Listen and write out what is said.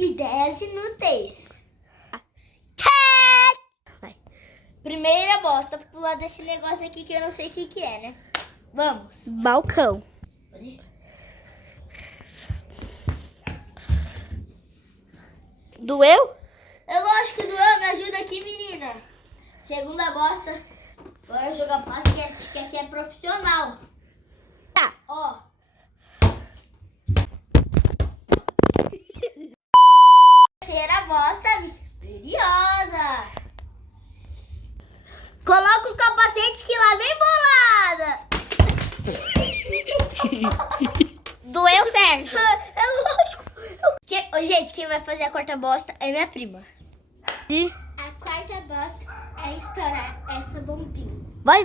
Ideias inúteis. Vai. Primeira bosta, pular desse negócio aqui que eu não sei o que é, né? Vamos. Balcão. Doeu? É lógico que doeu, me ajuda aqui, menina. Segunda bosta, bora jogar basquete, que aqui é profissional. Tá. Ó. Terceira bosta, misteriosa. Coloca o capacete que lá vem bolada. Doeu, Sérgio? É lógico. Gente, quem vai fazer a quarta bosta é minha prima. E? A quarta bosta é estourar essa bombinha. Vai.